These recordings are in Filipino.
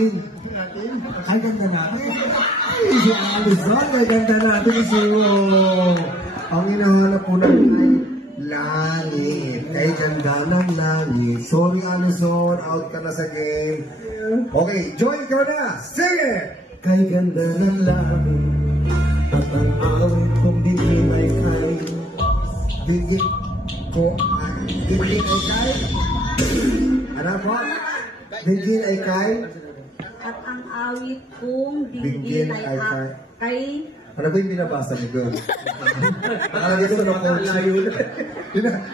akin. Ay, ganda natin. Ay, si Alison, ay ganda natin. Ang hinahanap po natin ay langit. Ay, ganda ng langit. Sorry, Alison, out ka na sa game. Okay, Joy, ikaw na. Sing it! Kay ganda ng langit at ang awit kong bigin ay kay bigin ko ay bigin ay kay ano po? Bigin ay kay at ang awit kong bigin ay kay ano ba yung binabasa mo doon? Dito na po.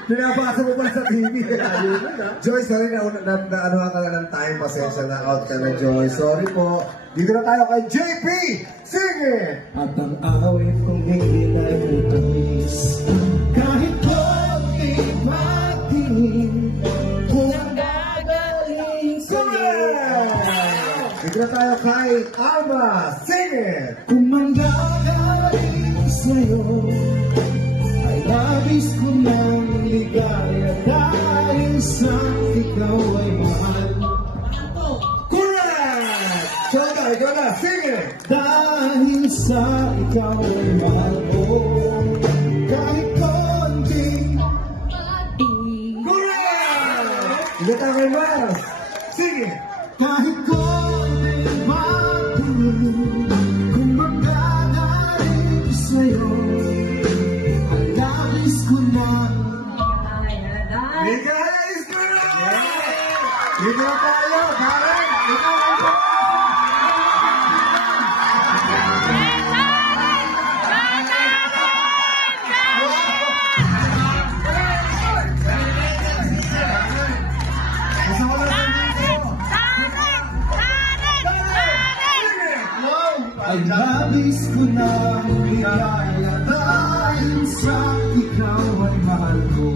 Binabasa mo pa sa TV. Joy, sorry na ano ka na ng time. Pasensya na out ka na, Joy. Sorry po. Dito na tayo kay JP. Sing it! At ang awit kong bigin ay utamis. Kahit konti magtingin kung gagaling sa'yo. Dito na tayo kay Alma. Sing it! Kung manggagaling sa'yo ay labis ko ng ligaya dahil sa ikaw ay mahal. Correct! Choka, ikaw na. Sing it! Dahil sa ikaw ay mahal ko kahit konting correct! Dito tayo kay Mars. Sing it! Kahit konting matingin kung magdadaling sa'yo ang labis ko na ligayas ko na! Dito na tayo, Karen! Ikaw ang po! Ay labis ko na ligaya dahil sa ikaw ay mahal ko.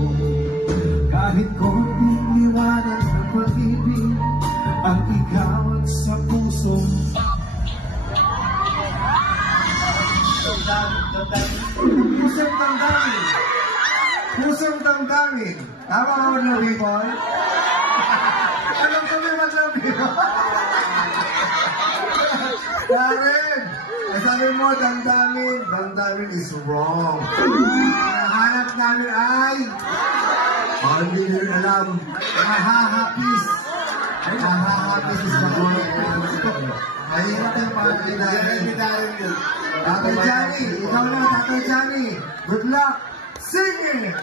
Kahit konting liwanag ng pag-ibig ang ikaw at sa puso. Pusong damdamin. Pusong damdamin. Tama ka mag-love boy? Alam ko may mag-love Karen! Sabi mo, damdamin. Damdamin is wrong. Hanap namin ay hindi nyo rin alam. Mahahapis. Mahahapis is the word. Mahirap yung pagkakilala. Tatay Johnny, ikaw na, Tatay Johnny. Good luck. Sing it!